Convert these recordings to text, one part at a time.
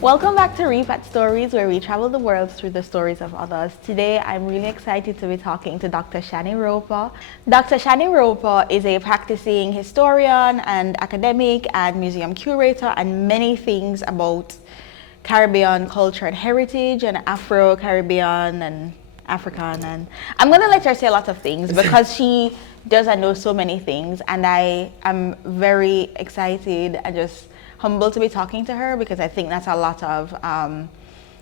Welcome back to Repat Stories, where we travel the world through the stories of others. Today, I'm really excited to be talking to Dr. Shani Roper. Dr. Shani Roper is a practicing historian and academic and museum curator and many things about Caribbean culture and heritage and Afro-Caribbean and African. And I'm going to let her say a lot of things because she does and knows so many things, and I am very excited and just humbled to be talking to her because I think that's a lot of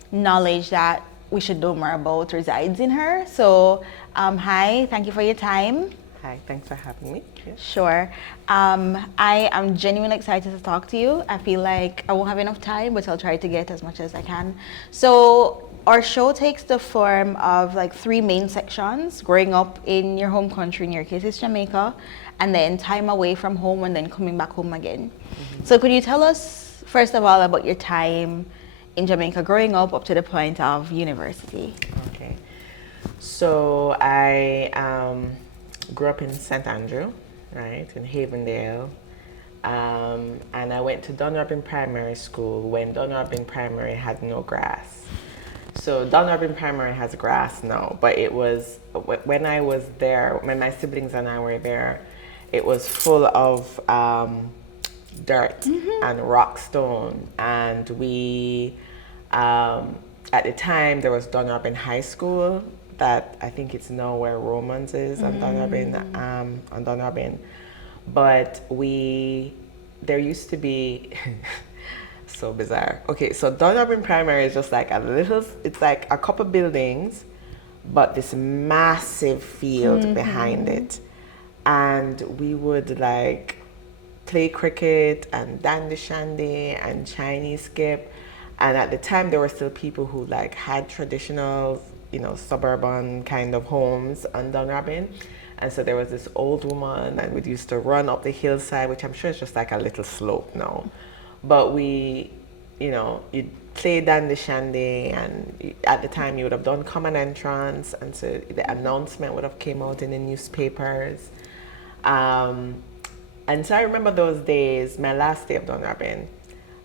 knowledge that we should know more about resides in her. So hi, thank you for your time. Hi, thanks for having me. Yeah. Sure. I am genuinely excited to talk to you. I feel like I won't have enough time, but I'll try to get as much as I can. So our show takes the form of like three main sections: growing up in your home country, in your case it's Jamaica, and then time away from home, and then coming back home again. Mm-hmm. So could you tell us, first of all, about your time in Jamaica, growing up to the point of university? Okay. So I grew up in St. Andrew, right, in Havendale. And I went to Dunrobin Primary School when Dunrobin Primary had no grass. So Dunrobin Primary has grass now, but it was, when I was there, when my siblings and I were there, it was full of dirt and rock stone. And we, at the time, there was Dunrobin High School that I think it's now where Romans is on Dunrobin. But there used to be, so bizarre. Okay, so Dunrobin Primary is just like it's like a couple buildings, but this massive field behind it. And we would like play cricket and dandy shandy and Chinese skip. And at the time, there were still people who like had traditional, suburban kind of homes on Dunrobin. And so there was this old woman, and we used to run up the hillside, which I'm sure is just like a little slope now. But we, you'd play dandy shandy, and at the time you would have done common entrance, and so the announcement would have came out in the newspapers. And so I remember those days, my last day of Dunrobin,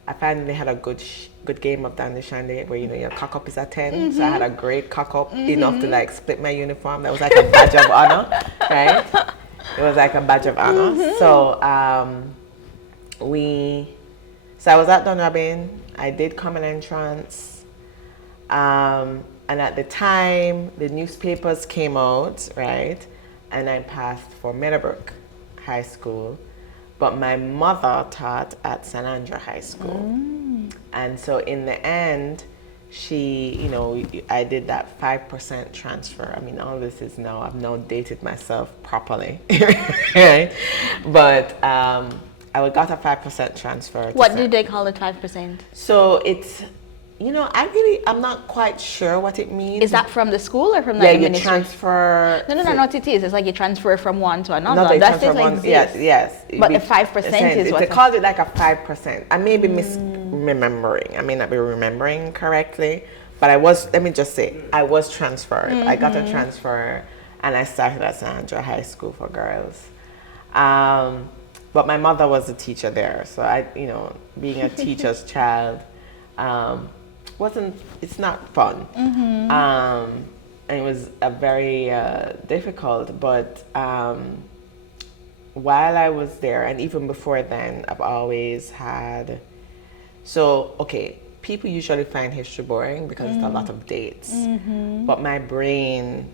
I finally had a good game of dandy shandy where your cock up is a 10. So I had a great cock up enough to like split my uniform. That was like a badge of honor, right? It was like a badge of honor. So so I was at Dunrobin. I did common entrance, and at the time the newspapers came out, right? And I passed for Meadowbrook High School. But my mother taught at San Andrew High School. And so in the end, I did that 5% transfer. I mean, all this is now, I've now dated myself properly, right? But I got a 5% transfer. What do they call it, 5%? So it's, I'm not quite sure what it means. Is that from the school or from the administration? Yeah, you transfer. No, not it is. It's like you transfer from one to another. No, that's just like yes. But the 5% is what? They called it like a 5%. I may be misremembering. I may not be remembering correctly. But let me just say, I was transferred. I got a transfer, and I started at San Andrew High School for girls. But my mother was a teacher there, so being a teacher's child, it's not fun. And it was a very difficult, but while I was there, and even before then, I've always had, people usually find history boring because it's a lot of dates, but my brain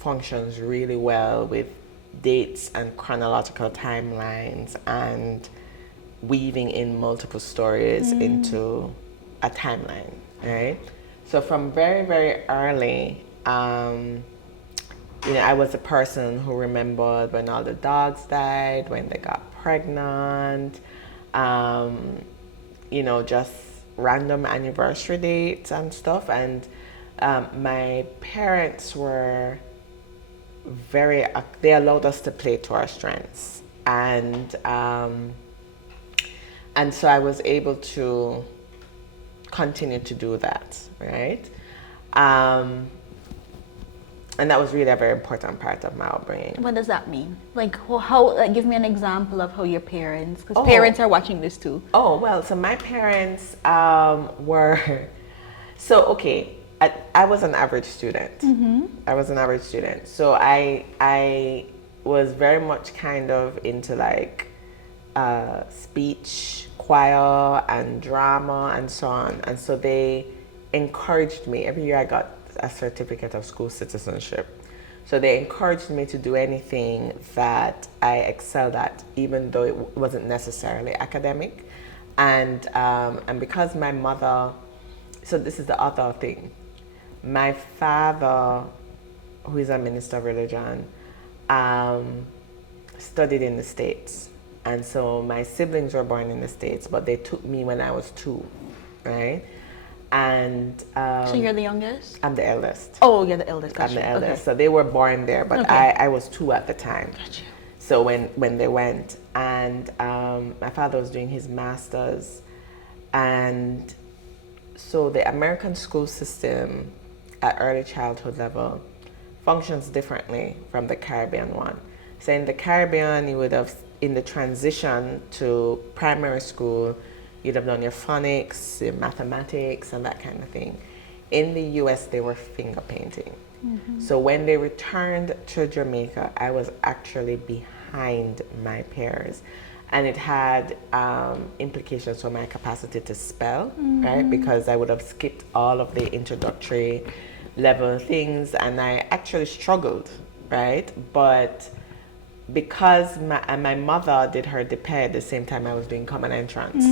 functions really well with dates and chronological timelines and weaving in multiple stories into a timeline, right? So from very, very early, I was a person who remembered when all the dogs died, when they got pregnant, just random anniversary dates and stuff. And my parents were they allowed us to play to our strengths. And so I was able to continue to do that, right? And that was really a very important part of my upbringing. What does that mean? Like how like give me an example of how your parents, because parents are watching this too. Oh, well, so my parents were, so okay, I was an average student. I was an average student. So I was very much kind of into like speech, choir, and drama, and so on. And so they encouraged me. Every year I got a certificate of school citizenship. So they encouraged me to do anything that I excelled at, even though it wasn't necessarily academic. And because my mother, so this is the other thing. My father, who is a minister of religion, studied in the States. And so my siblings were born in the States, but they took me when I was 2, right? And so you're the youngest? I'm the eldest. Oh, you're the eldest. I'm the eldest. Okay. So they were born there, but I was 2 at the time. Gotcha. So when they went, and my father was doing his master's, and so the American school system at early childhood level functions differently from the Caribbean one. So in the Caribbean, you would have, in the transition to primary school, you'd have done your phonics, your mathematics, and that kind of thing. In the US, they were finger painting. So when they returned to Jamaica, I was actually behind my peers. And it had implications for my capacity to spell, right? Because I would have skipped all of the introductory level things, and I actually struggled, right? But because my mother did her DPE at the same time I was doing common entrance.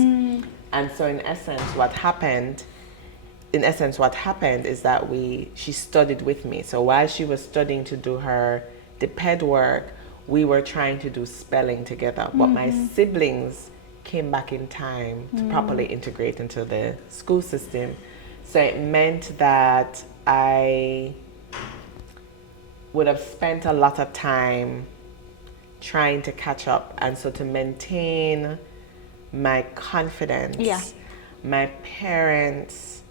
And so in essence what happened is that she studied with me. So while she was studying to do her DPE work, we were trying to do spelling together. But my siblings came back in time to properly integrate into the school system. So it meant that I would have spent a lot of time trying to catch up. And so to maintain my confidence, my parents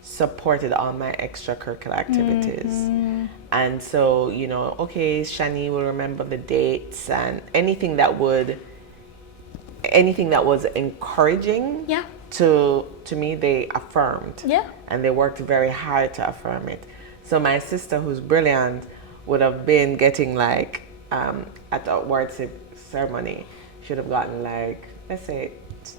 supported all my extracurricular activities. And so, okay, Shani will remember the dates, and anything that was encouraging to me, they affirmed. And they worked very hard to affirm it. So my sister, who's brilliant, would have been getting like, at the award ceremony, should have gotten like, let's say,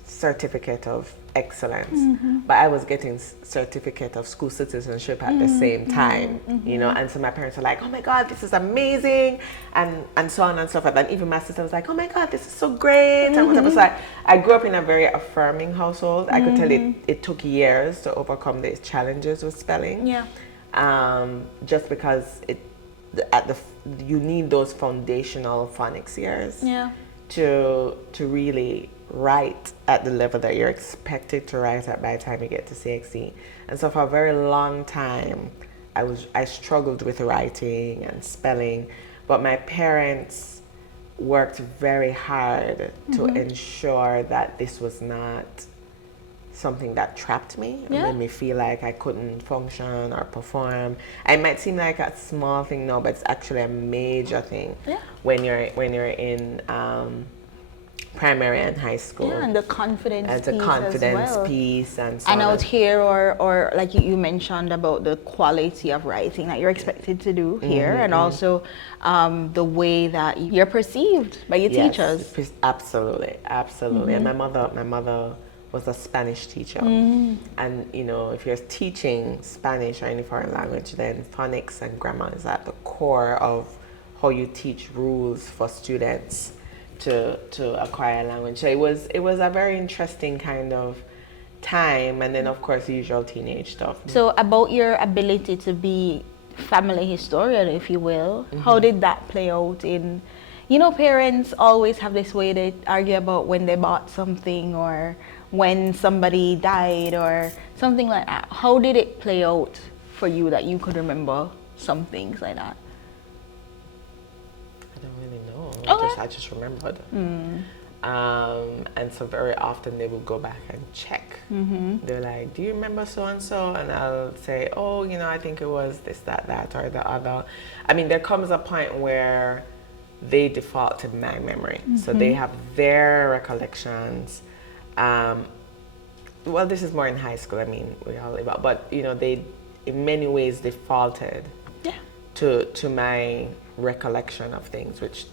certificate of excellence, but I was getting certificate of school citizenship at the same time, and so my parents were like, oh my God, this is amazing, and so on and so forth. And even my sister was like, oh my God, this is so great, and whatever. So I grew up in a very affirming household. I could tell it took years to overcome these challenges with spelling, just because you need those foundational phonics years to really write at the level that you're expected to write at by the time you get to CXC. And so for a very long time, I struggled with writing and spelling, but my parents worked very hard to ensure that this was not something that trapped me and made me feel like I couldn't function or perform. It might seem like a small thing now, but it's actually a major thing when you're in primary and high school. And the confidence and piece the confidence as well. piece and so and on. out here, or like you mentioned about the quality of writing that you're expected to do here, and also the way that you're perceived by your teachers. Absolutely. And my mother was a Spanish teacher, and if you're teaching Spanish or any foreign language, then phonics and grammar is at the core of how you teach rules for students to acquire language. So it was a very interesting kind of time, and then of course the usual teenage stuff. So about your ability to be family historian, if you will, how did that play out in, parents always have this way they argue about when they bought something or when somebody died or something like that. How did it play out for you that you could remember some things like that? I don't really know. I just remembered. And so very often they will go back and check. They're like, do you remember so and so? And I'll say, oh, you know, I think it was this, that, or the other. I mean, there comes a point where they default to my memory. So they have their recollections. Well, this is more in high school. I mean, we all live out, but you know, they in many ways defaulted to my recollection of things, which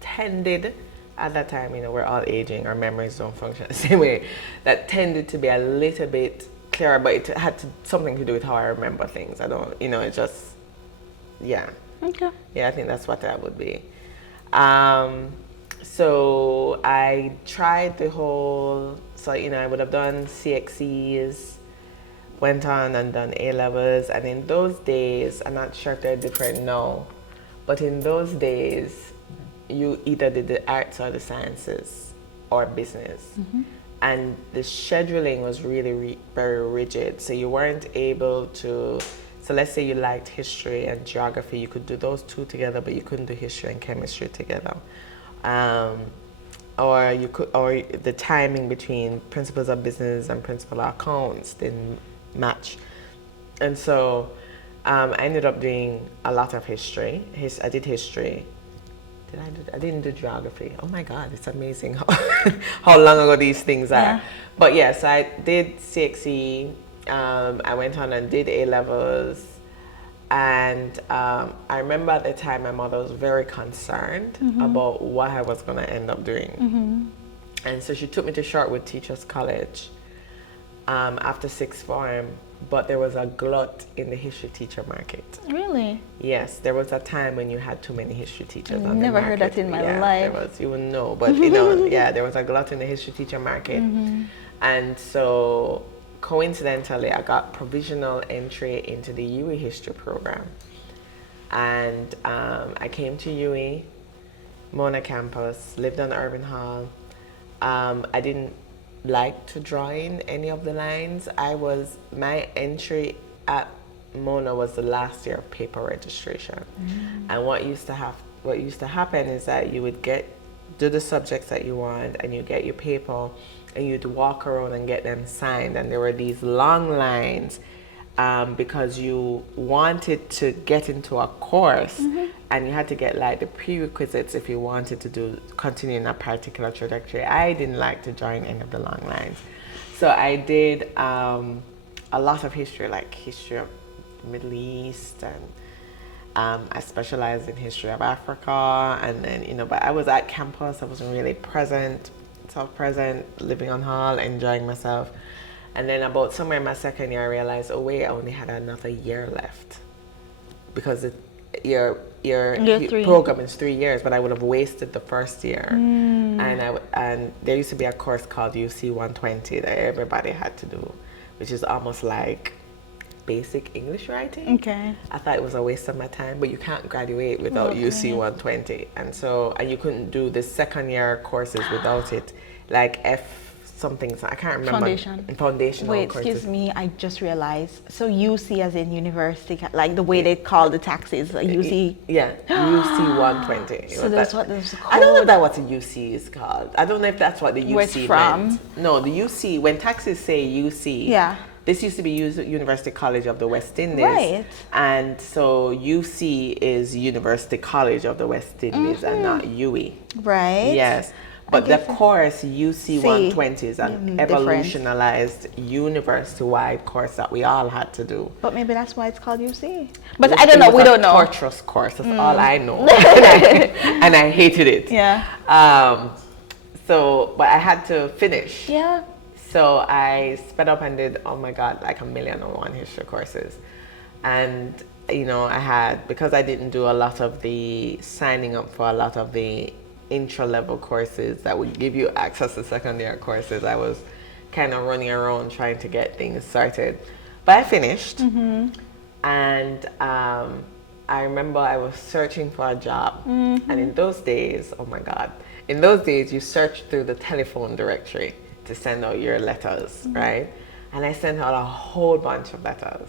tended at that time, you know, we're all aging, our memories don't function the same way. That tended to be a little bit clearer, but it had something to do with how I remember things. I don't, you know, it just, yeah. Okay. Yeah, I think that's what that would be. So I tried the whole, so, you know, I would have done CXCs, went on and done A-levels, and in those days, I'm not sure if they're different now, but in those days, you either did the arts or the sciences or business. And the scheduling was really very rigid. So you weren't able to, so let's say you liked history and geography, you could do those two together, but you couldn't do history and chemistry together. Or you could, or the timing between principles of business and principal of accounts didn't match. And so I ended up doing a lot of history. I did history. I didn't do geography. Oh my God, it's amazing how long ago these things are. Yeah. But yes, I did CXE. I went on and did A-levels. And I remember at the time my mother was very concerned about what I was going to end up doing. And so she took me to Shortwood Teachers College after sixth form. But there was a glut in the history teacher market. Really? Yes, there was a time when you had too many history teachers on the market. Never heard that in my life. There was, you wouldn't know, but you know, yeah, there was a glut in the history teacher market. And so coincidentally, I got provisional entry into the UE history program. And I came to UE, Mona campus, lived on Urban Hall. I didn't like to draw in any of the lines. My entry at Mona was the last year of paper registration. And what used to happen is that you would do the subjects that you want, and you get your paper, and you'd walk around and get them signed. And there were these long lines because you wanted to get into a course, and you had to get like the prerequisites if you wanted to continue in a particular trajectory. I didn't like to join any of the long lines. So I did a lot of history, like history of the Middle East, and I specialized in history of Africa. And then, you know, but I was at campus, I wasn't really self-present, living on hall, enjoying myself. And then about somewhere in my second year, I realized, oh wait, I only had another year left, because your program is 3 years, but I would have wasted the first year. And there used to be a course called UC 120 that everybody had to do, which is almost like basic English writing. Okay. I thought it was a waste of my time, but you can't graduate without UC 120, and you couldn't do the second year courses without it, like something, I can't remember. Foundational Wait, courses. excuse me, I just realized. So UC as in university, like the way they call the taxes, like UC? Yeah, UC 120. So that's what this is called? I don't know if that's what the UC is called. I don't know if that's what the UC Where it's from? meant. No, the UC, when taxes say UC, this used to be University College of the West Indies. Right. And so UC is University College of the West Indies and not UE. Right. Yes. But the course UC 120 is an evolutionized university-wide course that we all had to do. But maybe that's why it's called UC. But I don't know. We don't know. Torturous course. That's all I know, and I hated it. Yeah. But I had to finish. Yeah. So I sped up and did, oh my God, like 1,000,001 history courses, and you know, because I didn't do a lot of the signing up for a lot of the intro-level courses that would give you access to second-year courses. I was kind of running around trying to get things started. But I finished, and I remember I was searching for a job. And in those days, oh my God, in those days you searched through the telephone directory to send out your letters, right? And I sent out a whole bunch of letters.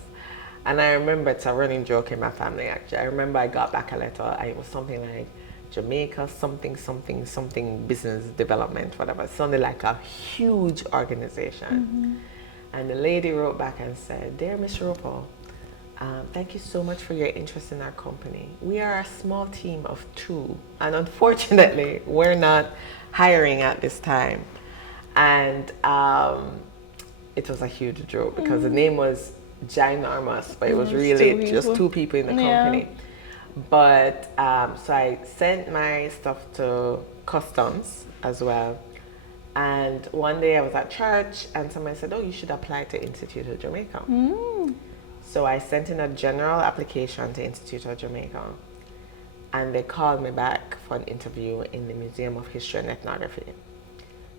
And I remember, it's a running joke in my family actually, I remember I got back a letter, and it was something like, Jamaica something business development, whatever. It sounded like a huge organization. And the lady wrote back and said, "Dear Miss Roper, thank you so much for your interest in our company. We are a small team of 2, and unfortunately, we're not hiring at this time." And it was a huge joke because the name was ginormous, but it was really just 2 people in the company. But so I sent my stuff to customs as well. And one day I was at church and somebody said, "Oh, you should apply to Institute of Jamaica." So I sent in a general application to Institute of Jamaica, and they called me back for an interview in the Museum of History and Ethnography.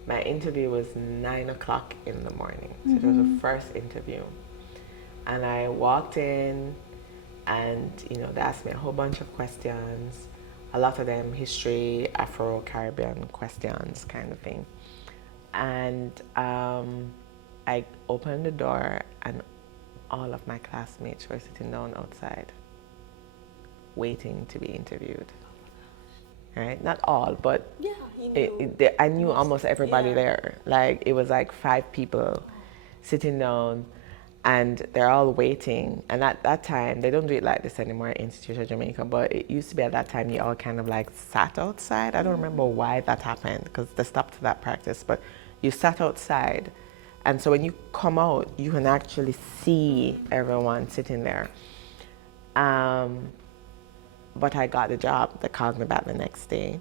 My interview was 9 o'clock in the morning. So it was the first interview. And I walked in and, they asked me a whole bunch of questions, a lot of them history, Afro-Caribbean questions kind of thing. And I opened the door and all of my classmates were sitting down outside waiting to be interviewed. Right? Not all, but I knew almost everybody there. Like, it was like 5 people sitting down and they're all waiting. And at that time, they don't do it like this anymore at Institute of Jamaica, but it used to be at that time you all kind of like sat outside. I don't remember why that happened because they stopped that practice, but you sat outside. And so when you come out, you can actually see everyone sitting there. But I got the job. They called me back the next day.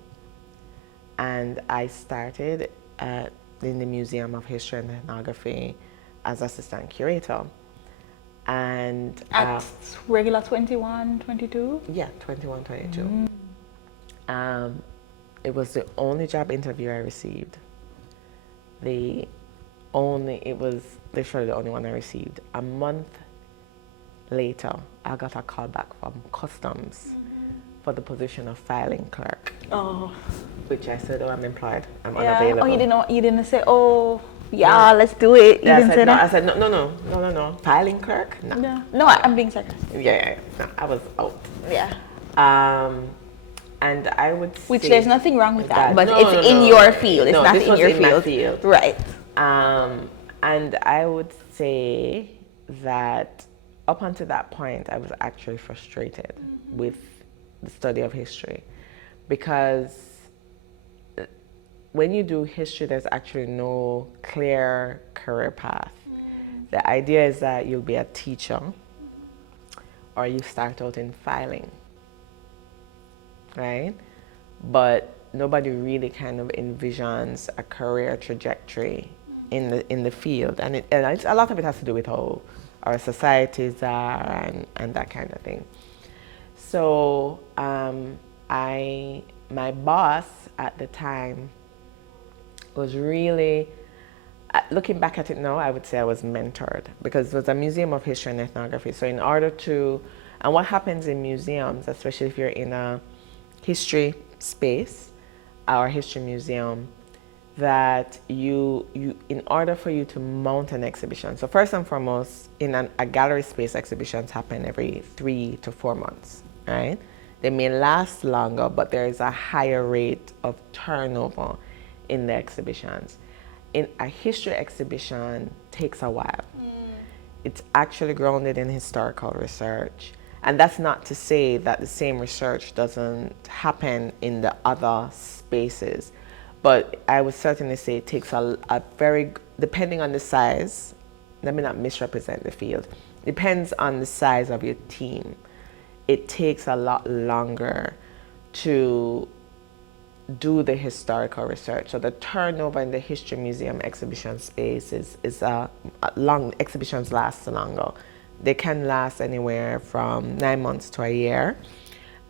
And I started in the Museum of History and Ethnography as assistant curator. And at regular 21, 22? Yeah, 21, 22. It was the only job interview I received. It was literally the only one I received. A month later, I got a call back from customs for the position of filing clerk. Oh. Which I said, "Oh, I'm employed. I'm unavailable." Oh, you didn't say, "Oh, yeah, let's do it." Yeah, I said, no. Filing clerk? No. No, I'm being sarcastic. Yeah. No, I was out. Yeah. And I would say... Which there's nothing wrong with that, but it's in your field. It's not in your field. My field. Right. And I would say that up until that point, I was actually frustrated with the study of history, because when you do history, there's actually no clear career path. The idea is that you'll be a teacher or you start out in filing, right? But nobody really kind of envisions a career trajectory in the field, and it's, a lot of it has to do with how our societies are and that kind of thing. So my boss at the time was really, looking back at it now, I would say I was mentored, because it was a museum of history and ethnography. So in order to, and what happens in museums, especially if you're in a history space or history museum, that you in order for you to mount an exhibition, so first and foremost, in a gallery space, exhibitions happen every 3 to 4 months, right? They may last longer, but there is a higher rate of turnover in the exhibitions. In a history exhibition takes a while. It's actually grounded in historical research. And that's not to say that the same research doesn't happen in the other spaces. But I would certainly say it takes a very, depending on the size, let me not misrepresent the field, depends on the size of your team. It takes a lot longer to do the historical research. So the turnover in the history museum exhibition space is long. Exhibitions last longer. They can last anywhere from 9 months to a year.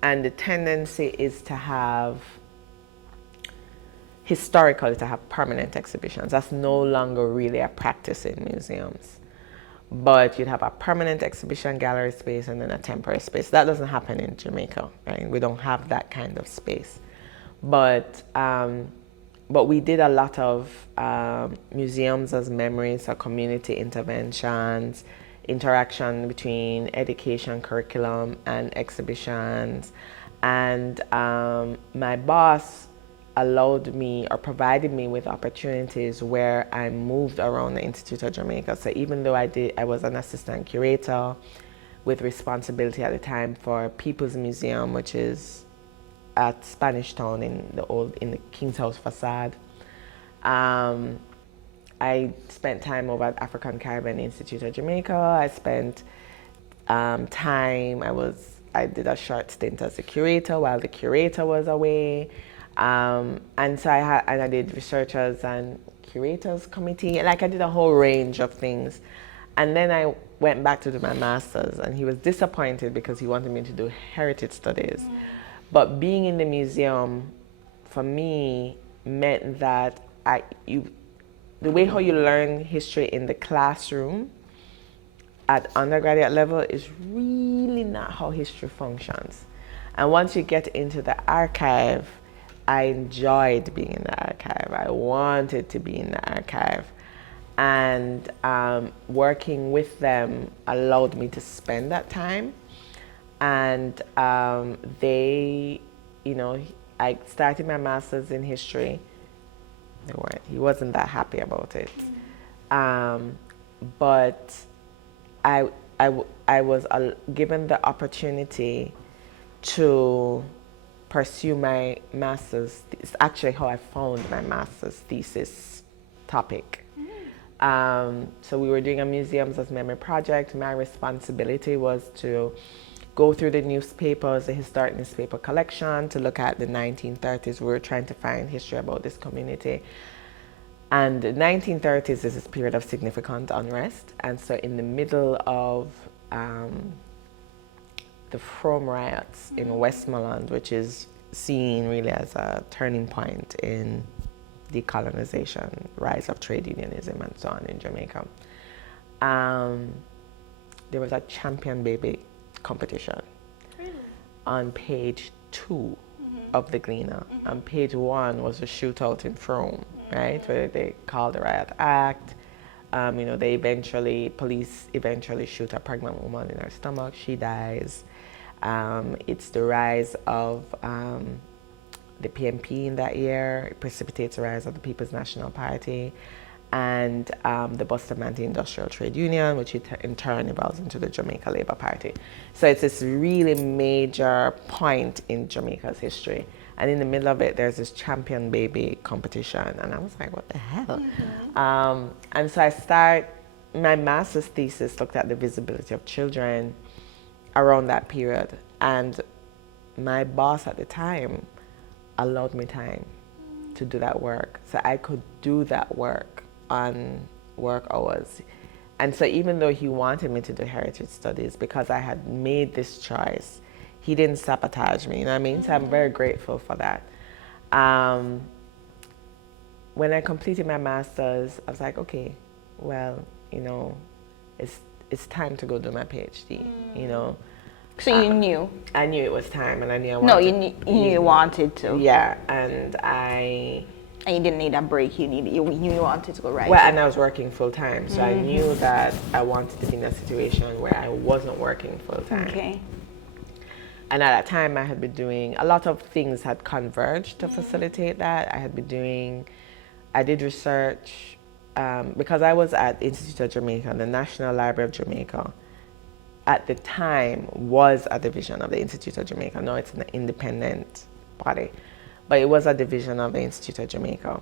And the tendency is to have, historically, to have permanent exhibitions. That's no longer really a practice in museums. But you'd have a permanent exhibition gallery space and then a temporary space. That doesn't happen in Jamaica, right? We don't have that kind of space. But we did a lot of museums as memories, so community interventions, interaction between education, curriculum, and exhibitions. And my boss allowed me or provided me with opportunities where I moved around the Institute of Jamaica. So even though I was an assistant curator with responsibility at the time for People's Museum, which is at Spanish Town in the King's House facade. I spent time over at African Caribbean Institute of Jamaica. I spent time. I did a short stint as a curator while the curator was away, and so I did researchers and curators committee. Like I did a whole range of things, and then I went back to do my master's, and he was disappointed because he wanted me to do heritage studies. But being in the museum, for me, meant that the way how you learn history in the classroom at undergraduate level is really not how history functions. And once you get into the archive, I enjoyed being in the archive. I wanted to be in the archive. And working with them allowed me to spend that time. And I started my master's in history. He wasn't that happy about it. But I was given the opportunity to pursue my master's. It's actually how I found my master's thesis topic. So we were doing a museums as memory project. My responsibility was to go through the newspapers, the historic newspaper collection, to look at the 1930s. We were trying to find history about this community. And the 1930s is this period of significant unrest. And so in the middle of the Frome riots in Westmoreland, which is seen really as a turning point in decolonization, rise of trade unionism and so on in Jamaica, there was a champion baby competition on page 2 of the Gleaner. And page 1 was a shootout in Frome, right, where they called the riot act. Police eventually shoot a pregnant woman in her stomach. She dies. It's the rise of the PNP in that year. It precipitates the rise of the People's National Party and the Bustamante Industrial Trade Union, which in turn evolves into the Jamaica Labour Party. So it's this really major point in Jamaica's history. And in the middle of it, there's this champion baby competition. And I was like, what the hell? And so my master's thesis looked at the visibility of children around that period. And my boss at the time allowed me time to do that work. So I could do that work on work hours. And so even though he wanted me to do heritage studies, because I had made this choice, he didn't sabotage me, you know what I mean? So I'm very grateful for that. When I completed my master's, I was like, okay, well, it's time to go do my PhD, So you knew? I knew it was time, and I knew I wanted. No, you knew you wanted to. Yeah, and you didn't need a break. You knew you wanted to go right. Well, and I was working full time, so I knew that I wanted to be in a situation where I wasn't working full time. Okay. And at that time, I had been doing a lot of things had converged to facilitate that. I did research because I was at Institute of Jamaica, the National Library of Jamaica. At the time was a division of the Institute of Jamaica. No, it's an independent body, but it was a division of the Institute of Jamaica.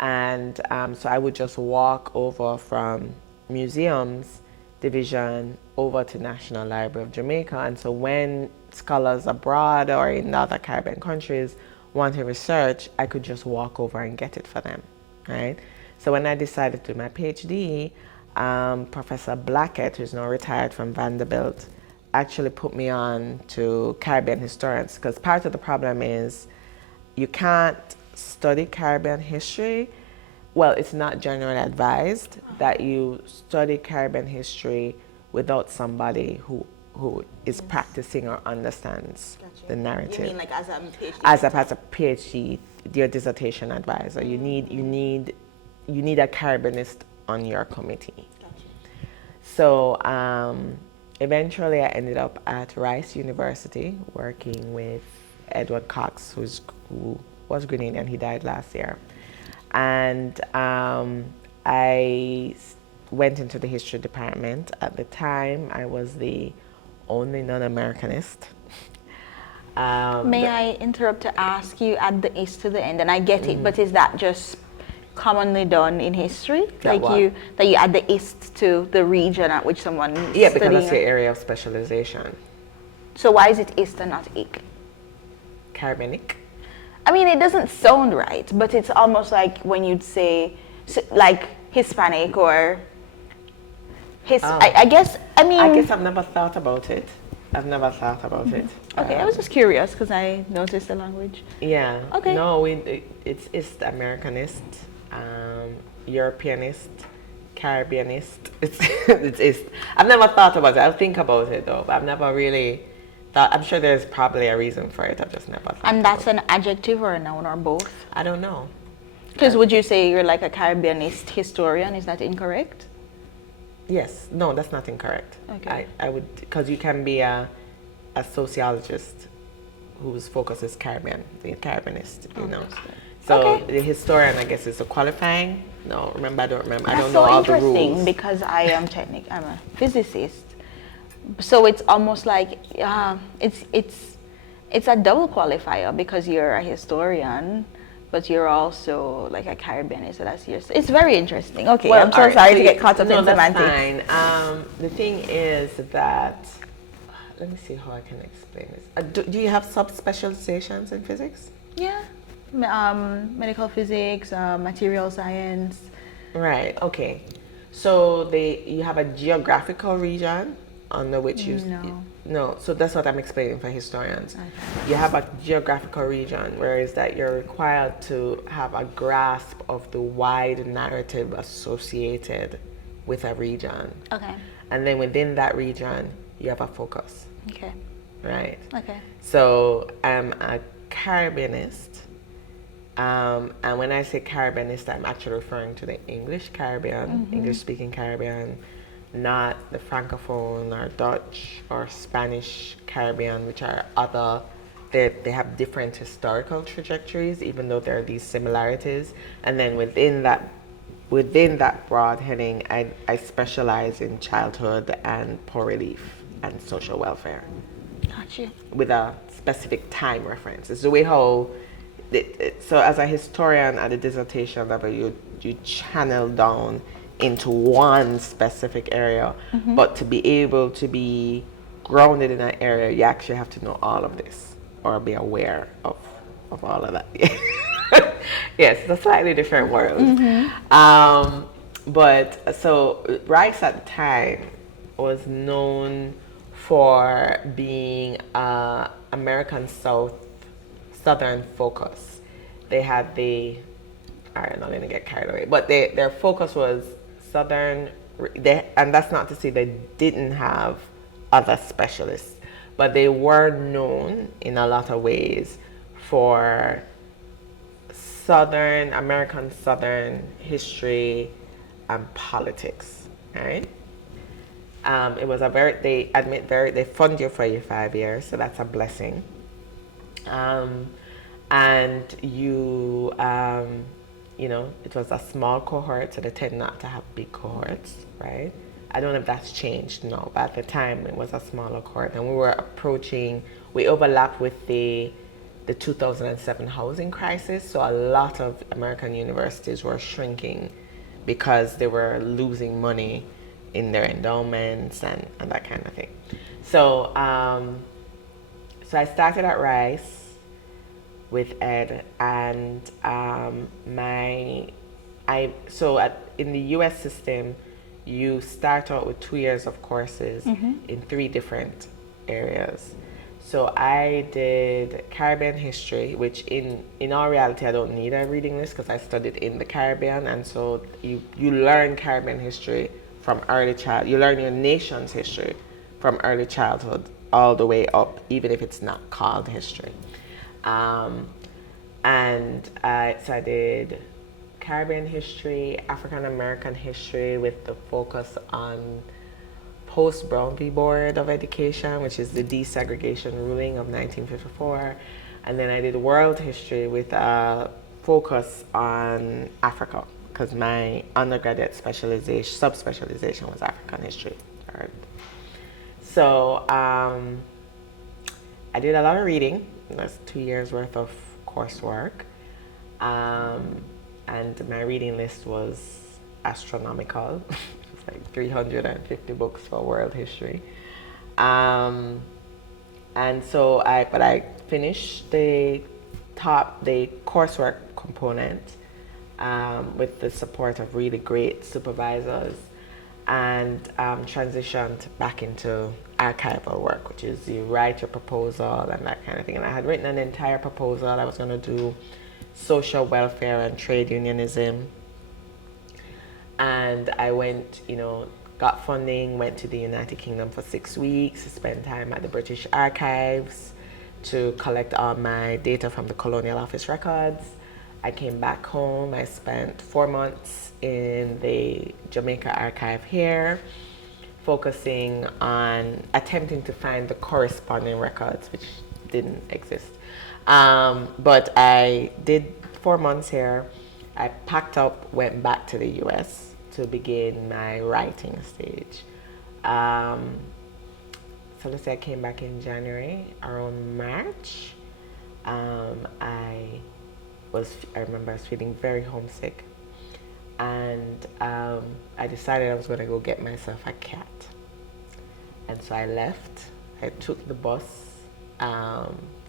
And so I would just walk over from museums division over to National Library of Jamaica. And so when scholars abroad or in other Caribbean countries wanted research, I could just walk over and get it for them, right? So when I decided to do my PhD, Professor Blackett, who's now retired from Vanderbilt, actually put me on to Caribbean historians, because part of the problem is you can't study Caribbean history. Well, it's not generally advised that you study Caribbean history without somebody who is practicing or understands the narrative. You mean like as a PhD? As a PhD, your dissertation advisor, you need a Caribbeanist on your committee. So eventually I ended up at Rice University working with Edward Cox, who was Grenadian. He died last year. And I went into the history department. At the time, I was the only non-Americanist. May I interrupt to ask you add the is to the end? And I get it, but is that just commonly done in history? That what? That you add the ist to the region at which someone is Yeah, because studying? that's your area of specialization. So why is it ist and not ik? Caribbeanic. I mean, it doesn't sound right, but it's almost like when you'd say, like, Hispanic or I guess I've never thought about it. Okay, I was just curious because I noticed the language. Yeah. Okay. No, it's Americanist, Europeanist, Caribbeanist. It's I've never thought about it. I'll think about it though, but I've never really thought. I'm sure there's probably a reason for it. I've just never thought. And that's an adjective or a noun or both? I don't know. Because would you say you're like a Caribbeanist historian? Is that incorrect? Yes. No, that's not incorrect. Okay. I would, because you can be a sociologist whose focus is Caribbean, the Caribbeanist, you know. So Okay. the historian, I guess, is a qualifying. No, I don't remember. I That's don't know so all the interesting rules. because I'm a physicist. So it's almost like it's a double qualifier because you're a historian, but you're also like a Caribbeanist. So that's yours. It's very interesting. Okay, I'm so sorry to get caught up in semantics. No, that's fine. The thing is that, let me see how I can explain this. Do you have subspecializations in physics? Yeah, medical physics, material science. Right. Okay. So you have a geographical region under which you no. So that's what I'm explaining for historians. Okay. You have a geographical region, whereas that you're required to have a grasp of the wide narrative associated with a region. Okay. And then within that region, you have a focus. Okay. Right. Okay. So I'm a Caribbeanist. And when I say Caribbeanist, I'm actually referring to the English Caribbean, English-speaking Caribbean, not the Francophone or Dutch or Spanish Caribbean, which are other, they have different historical trajectories, even though there are these similarities. And then within that broad heading, I specialize in childhood and poor relief and social welfare. Gotcha. With a specific time reference. It's the way how, so as a historian at the dissertation level, you channel down into one specific area, but to be able to be grounded in that area, you actually have to know all of this or be aware of all of that. Yes, it's a slightly different world. But so Rice at the time was known for being American Southern focus. They had I'm not gonna get carried away, but their focus was Southern, and that's not to say they didn't have other specialists, but they were known in a lot of ways for American Southern history and politics, right? It was they fund you for your 5 years, so that's a blessing. And it was a small cohort, so they tend not to have big cohorts, right? I don't know if that's changed now, but at the time it was a smaller cohort, and we overlapped with the 2007 housing crisis, so a lot of American universities were shrinking because they were losing money in their endowments and that kind of thing. So so I started at Rice with Ed, and in the U.S. system, you start out with 2 years of courses in 3 different areas. So I did Caribbean history, which in all reality I don't need a reading list because I studied in the Caribbean, and so you learn Caribbean history from early child. You learn your nation's history from early childhood all the way up, even if it's not called history. So I did Caribbean history, African American history with the focus on post-Brown v. Board of Education, which is the desegregation ruling of 1954. And then I did world history with a focus on Africa, because my undergraduate subspecialization was African history. So I did a lot of reading. That's 2 years worth of coursework. And my reading list was astronomical. It's like 350 books for world history. And so I finished the coursework component with the support of really great supervisors, and transitioned back into archival work, which is you write your proposal and that kind of thing. And I had written an entire proposal. I was going to do social welfare and trade unionism. And I went, got funding, went to the United Kingdom for 6 weeks, spent time at the British Archives to collect all my data from the Colonial Office records. I came back home. I spent 4 months in the Jamaica archive here, focusing on attempting to find the corresponding records, which didn't exist. But I did 4 months here. I packed up, went back to the US to begin my writing stage. So let's say I came back in January. Around March, I remember I was feeling very homesick, and I decided I was going to go get myself a cat. And so I left. I took the bus.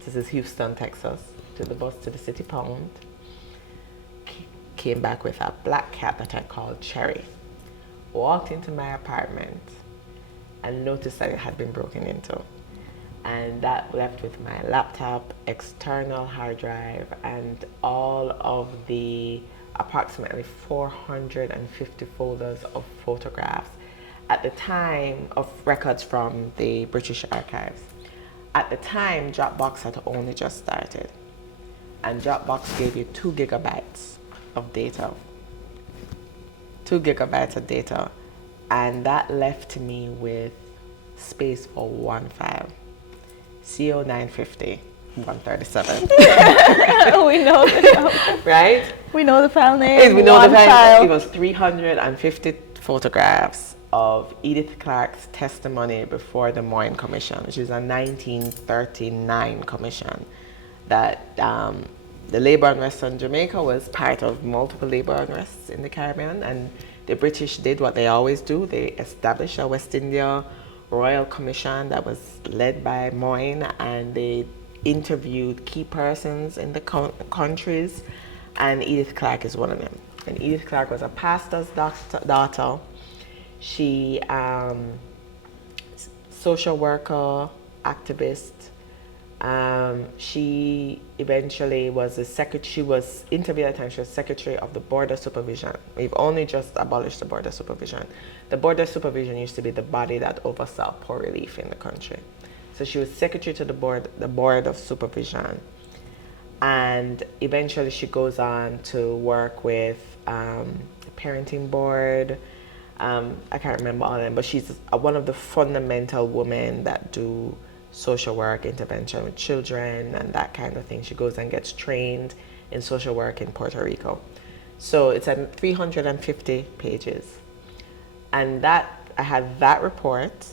This is Houston, Texas. Took the bus to the city pound. Came back with a black cat that I called Cherry. Walked into my apartment and noticed that it had been broken into. And that left with my laptop, external hard drive, and all of the approximately 450 folders of photographs at the time, of records from the British Archives. At the time, Dropbox had only just started, and Dropbox gave you 2 gigabytes of data. 2 gigabytes of data, and that left me with space for one file. CO950 137. We know the file. Right? We know the file name. We know the file. It was 350 photographs of Edith Clarke's testimony before the Moyne Commission, which is a 1939 commission that the labor unrest in Jamaica was part of multiple labor unrests in the Caribbean, and the British did what they always do. They established a West India Royal Commission that was led by Moyne, and they interviewed key persons in the countries, and Edith Clarke is one of them. And Edith Clarke was a pastor's daughter. She social worker, activist. She eventually was the secretary. She was interviewed at the time. She was secretary of the Border Supervision. We've only just abolished the Border Supervision. The Border Supervision used to be the body that oversaw poor relief in the country. So she was secretary to the Board of Supervision, and eventually she goes on to work with the Parenting Board. I can't remember all of them, but she's one of the fundamental women that do social work, intervention with children, and that kind of thing. She goes and gets trained in social work in Puerto Rico. So it's at 350 pages. And that I had that report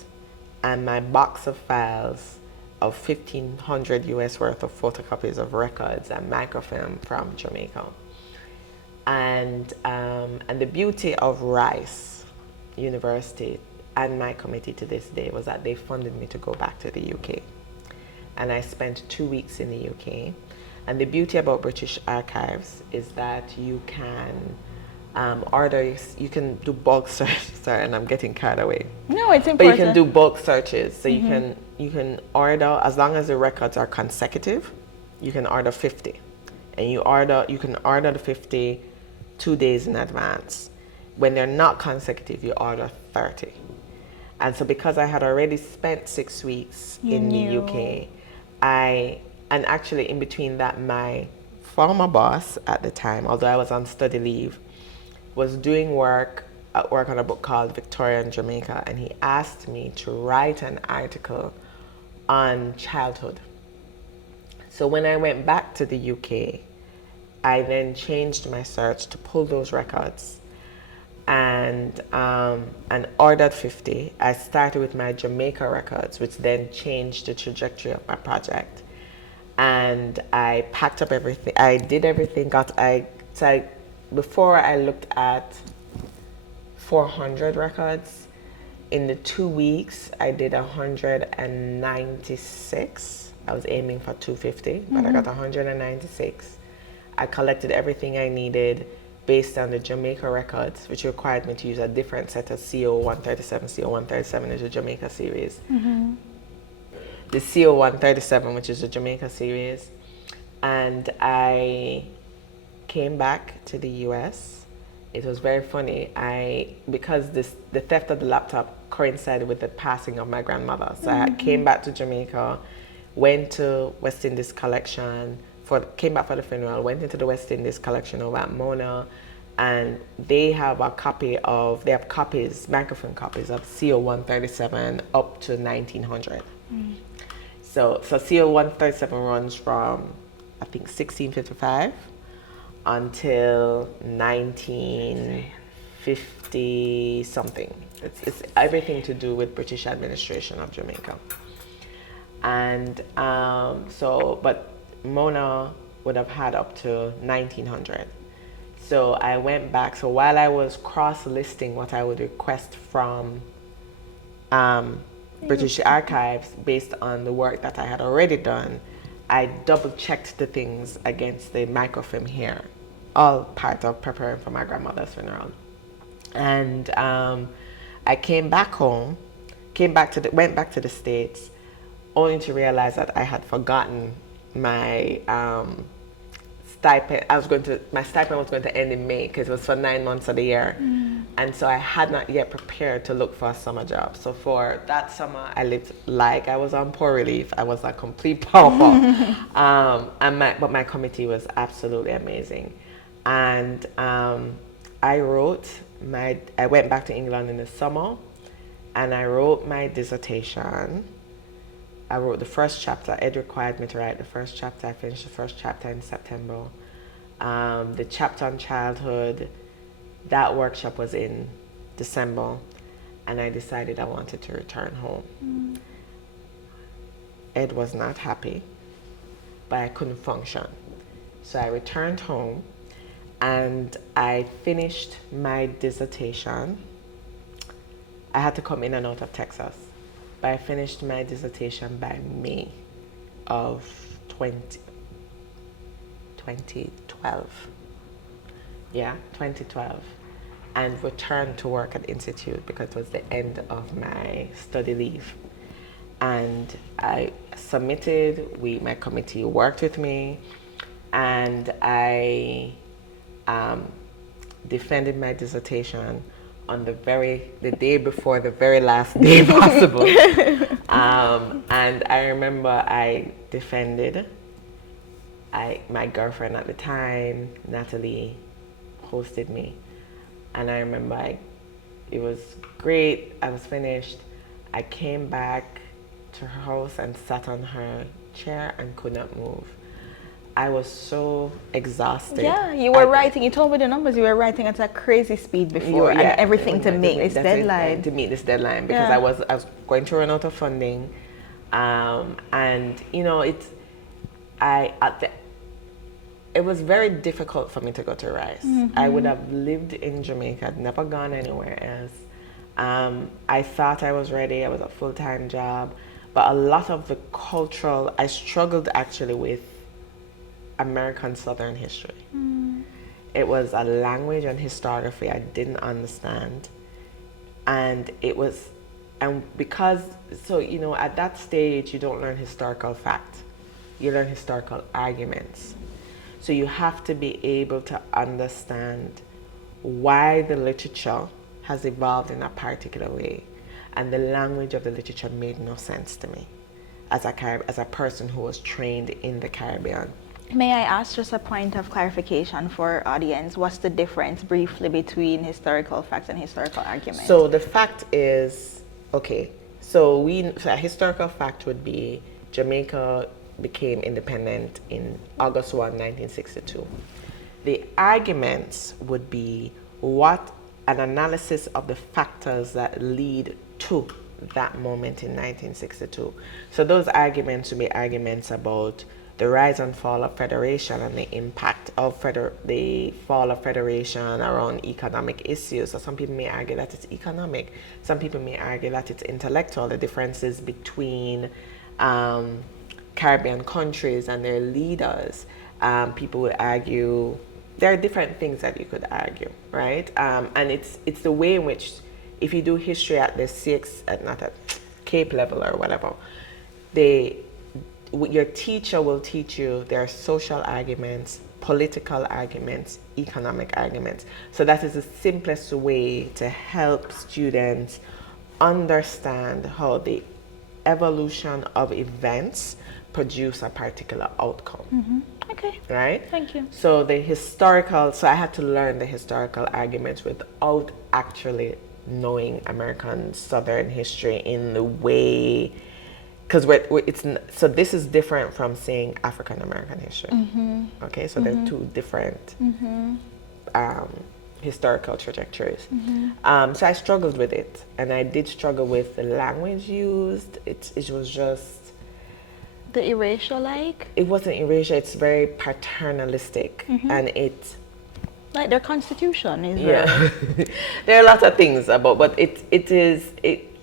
and my box of files of 1,500 US worth of photocopies of records and microfilm from Jamaica. And the beauty of Rice University and my committee to this day was that they funded me to go back to the UK. And I spent 2 weeks in the UK. And the beauty about British Archives is that you can you can do bulk search. Sorry, and I'm getting carried away. No, it's important. But you can do bulk searches. So you can order, as long as the records are consecutive, you can order 50. And you can order the 50 2 days in advance. When they're not consecutive, you order 30. And so because I had already spent 6 weeks in the UK, and actually in between that, my former boss at the time, although I was on study leave, was doing work on a book called Victoria in Jamaica, and he asked me to write an article on childhood. So when I went back to the UK, I then changed my search to pull those records and ordered 50. I started with my Jamaica records, which then changed the trajectory of my project. And I packed up everything. I did everything. Before I looked at 400 records. In the 2 weeks, I did 196. I was aiming for 250, but I got 196. I collected everything I needed based on the Jamaica records, which required me to use a different set of CO137. CO137 is a Jamaica series. The CO137, which is a Jamaica series. And I came back to the US. It was very funny. Because the theft of the laptop coincided with the passing of my grandmother. So I came back to Jamaica, went to West Indies collection, came back for the funeral, went into the West Indies collection over at Mona, and they have copies, microphone copies of CO137 up to 1900. So CO137 runs from, I think, 1655 until 1950 something. It's everything to do with British administration of Jamaica. And but Mona would have had up to 1900. So I went back. So while I was cross-listing what I would request from British Archives based on the work that I had already done, I double-checked the things against the microfilm here, all part of preparing for my grandmother's funeral. And I came back home, went back to the States, only to realize that I had forgotten my stipend. My stipend was going to end in May because it was for 9 months of the year. And so I had not yet prepared to look for a summer job. So for that summer, I lived like I was on poor relief. I was a complete pauper. But my committee was absolutely amazing. And I went back to England in the summer, and I wrote my dissertation. I wrote the first chapter. Ed required me to write the first chapter. I finished the first chapter in September. The chapter on childhood, that workshop was in December, and I decided I wanted to return home. Ed was not happy, but I couldn't function. So I returned home, and I finished my dissertation. I had to come in and out of Texas, but I finished my dissertation by May of 2012. Yeah, 2012. And returned to work at Institute because it was the end of my study leave. And I submitted, my committee worked with me, and I defended my dissertation on the day before the very last day possible. And I remember I defended. My girlfriend at the time, Natalie, hosted me. And I remember it was great. I was finished. I came back to her house and sat on her chair and could not move. I was so exhausted. Yeah, you were writing. You told me the numbers. You were writing at a crazy speed before, and everything to meet this deadline. To meet this deadline, because I was going to run out of funding, and it was very difficult for me to go to Rice. I would have lived in Jamaica. I'd never gone anywhere else. I thought I was ready. I was a full-time job, but a lot of the I struggled actually with American Southern history. It was a language and historiography I didn't understand. And at that stage, you don't learn historical fact. You learn historical arguments. So you have to be able to understand why the literature has evolved in a particular way. And the language of the literature made no sense to me as a person who was trained in the Caribbean. May I ask just a point of clarification for our audience? What's the difference briefly between historical facts and historical arguments? So the fact is, a historical fact would be Jamaica became independent in August 1, 1962. The arguments would be what an analysis of the factors that lead to that moment in 1962. So those arguments would be arguments about the rise and fall of federation and the impact of the fall of federation around economic issues. So some people may argue that it's economic. Some people may argue that it's intellectual, the differences between Caribbean countries and their leaders. People would argue, there are different things that you could argue, right? And it's the way in which, if you do history at the not at Cape level or whatever, your teacher will teach you there are social arguments, political arguments, economic arguments. So that is the simplest way to help students understand how the evolution of events produce a particular outcome. Okay. Right? Thank you. So so I had to learn the historical arguments without actually knowing American Southern history in the way, because so this is different from saying African American history. Okay, so they're two different historical trajectories. So I struggled with it, and I did struggle with the language used. It was just, the erasure, like? It wasn't erasure, it's very paternalistic, and it... Like their constitution is very... There are a lot of things about, but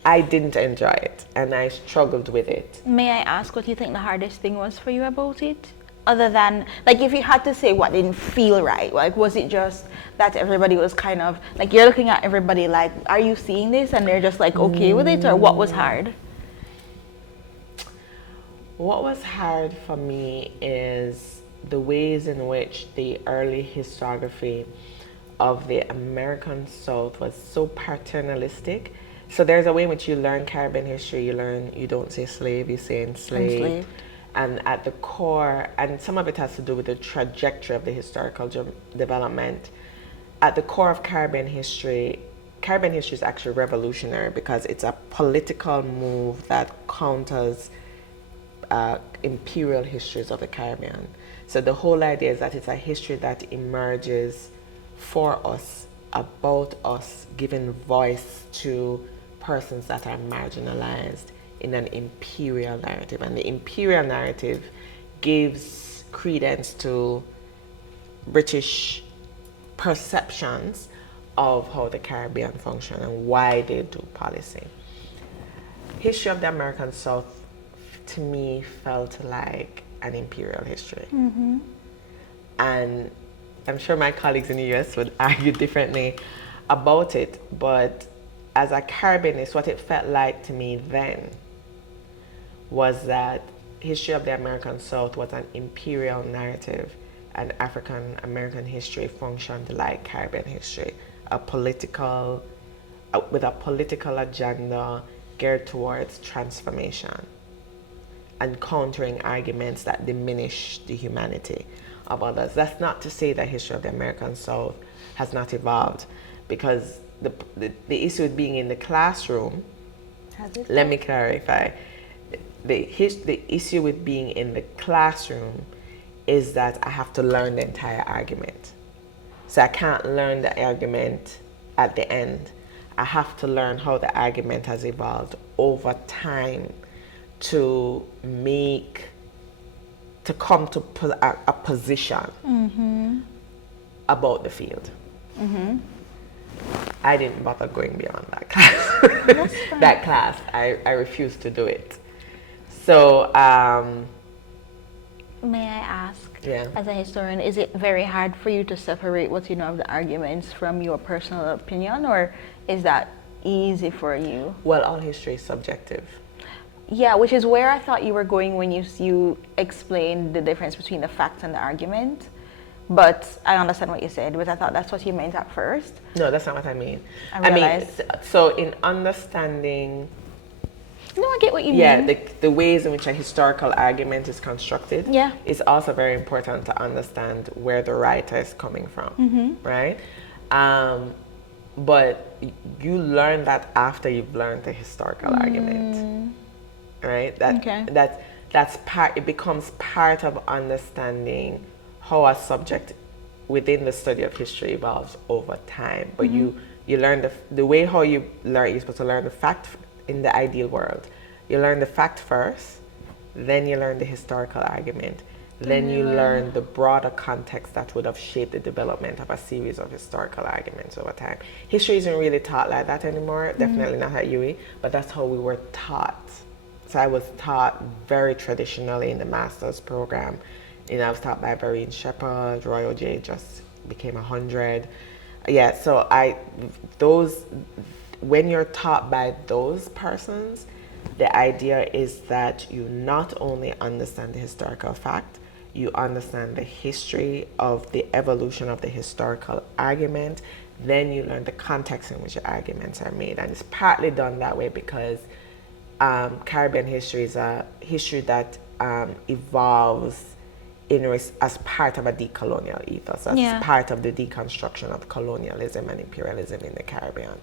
I didn't enjoy it, and I struggled with it. May I ask what you think the hardest thing was for you about it? Other than, like, if you had to say what didn't feel right, like, was it just that everybody was kind of, like, you're looking at everybody like, are you seeing this? And they're just like, okay with it, or what was hard? What was hard for me is the ways in which the early historiography of the American South was so paternalistic. So there's a way in which you learn Caribbean history, you don't say slave, you say enslaved. And at the core, and some of it has to do with the trajectory of the historical development. At the core of Caribbean history is actually revolutionary because it's a political move that counters imperial histories of the Caribbean. So the whole idea is that it's a history that emerges for us, about us, giving voice to persons that are marginalized in an imperial narrative. And the imperial narrative gives credence to British perceptions of how the Caribbean function and why they do policy. History of the American South, to me, felt like an imperial history. And I'm sure my colleagues in the US would argue differently about it, but as a Caribbeanist, what it felt like to me then was that history of the American South was an imperial narrative, and African American history functioned like Caribbean history, with a political agenda geared towards transformation and countering arguments that diminish the humanity of others. That's not to say that history of the American South has not evolved, because the issue with being in the classroom, let me clarify, the issue with being in the classroom is that I have to learn the entire argument. So I can't learn the argument at the end. I have to learn how the argument has evolved over time to come to a position about the field. I didn't bother going beyond that class. That class, I refused to do it. So, may I ask, yeah, as a historian, is it very hard for you to separate what you know of the arguments from your personal opinion, or is that easy for you? Well, all history is subjective. Yeah, which is where I thought you were going when you explained the difference between the facts and the argument. But I understand what you said, but I thought that's what you meant at first. No, that's not what I mean. I mean, so in understanding... No, I get what you mean. Yeah, the ways in which a historical argument is constructed, yeah, is also very important to understand where the writer is coming from, right? But you learn that after you've learned the historical argument, right? it becomes part of understanding how a subject within the study of history evolves over time. But you learn the way how you learn, you're supposed to learn the fact in the ideal world. You learn the fact first, then you learn the historical argument, then you learn the broader context that would have shaped the development of a series of historical arguments over time. History isn't really taught like that anymore, definitely not at UE, but that's how we were taught. So I was taught very traditionally in the master's program. I was taught by Vereen Shepherd, Royal J just became 100. Yeah, so when you're taught by those persons, the idea is that you not only understand the historical fact, you understand the history of the evolution of the historical argument, then you learn the context in which the arguments are made. And it's partly done that way because Caribbean history is a history that evolves as part of a decolonial ethos, as part of the deconstruction of colonialism and imperialism in the Caribbean,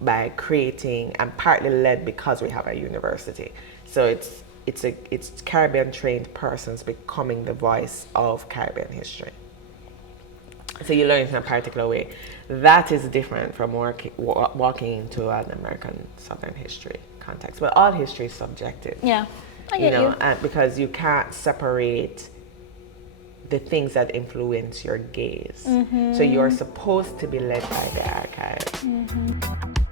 by creating, and partly led because we have a university. So it's Caribbean trained persons becoming the voice of Caribbean history. So you learn it in a particular way. That is different from walking into an American Southern history context. But all history is subjective. Yeah, I get you. And because you can't separate the things that influence your gaze. So you're supposed to be led by the archive.